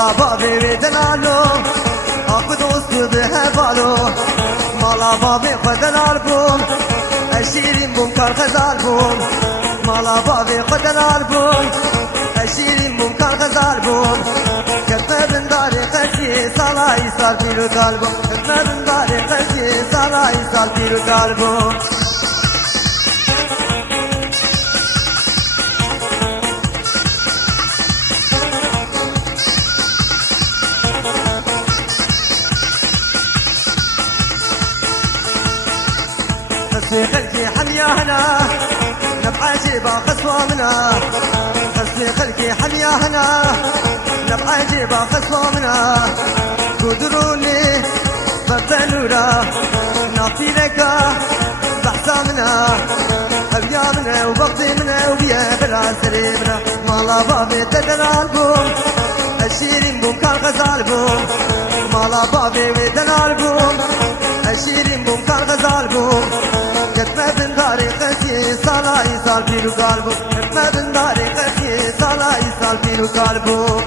مالا بابي ودلالو أخذ أسود هبالو مالا بابي خدلال بوم أشيرين بوم كار غزال بوم مالا بابي خدلال بوم أشيرين بوم كار غزال بوم كتنا بن داري قسي صلاي صار بيرو قلبو كتنا بن داري قسي صلاي صار بيرو قلبو خسي خلقي حمياهنا نبقى جيبا خسوة منا خسي خلقي حمياهنا نبقى جيبا خسوة منا قدروني بطلورا نعطي لك بحثا منا أبيا منا وبقضي منا وبيا بلا سريمنا مالا بابي تدلال بوم الشيرين بوم كان غزال بوم مالا بابي ودلال بوم الشيرين بوم كان غزال بوم كتنا بن داري قسي صلاي صال بيلو قلبو كتنا بن داري قسي صلاي صال بيلو قلبو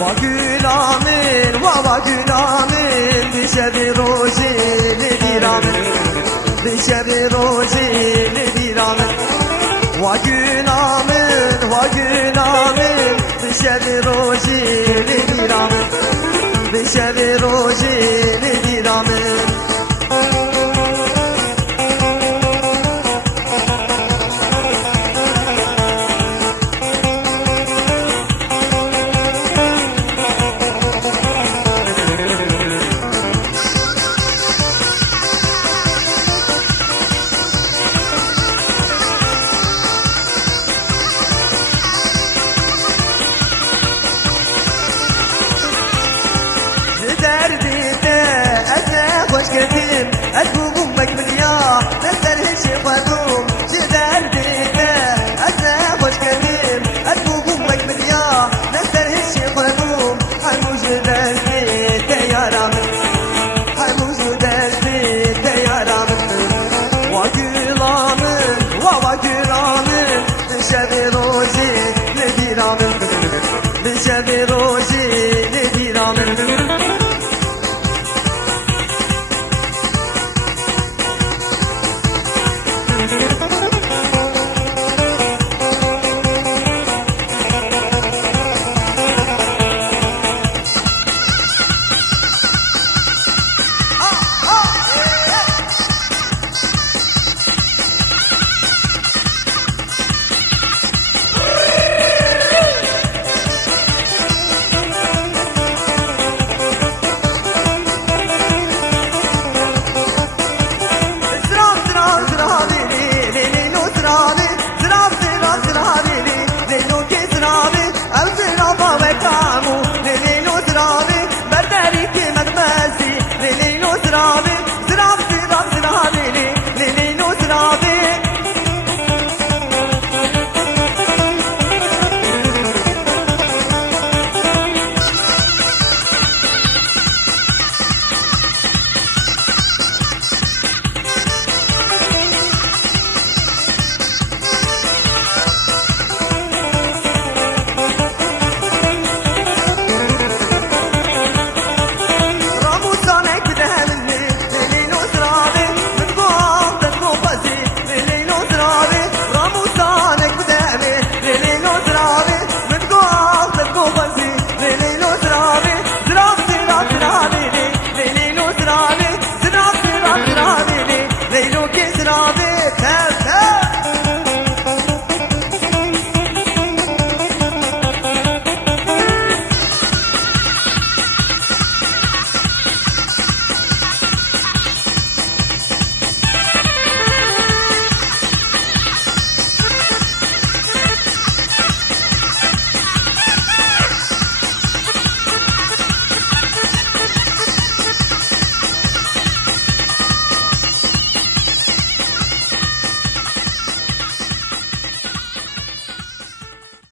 وگلامین وگلامین بیشتر روزی نمیرامین بیشتر روزی نمیرامین وگلامین وگلامین بیشتر روزی نمیرامین بیشتر روزی نمیرامین خوش كتير أدبو بومك من يا نسر هشي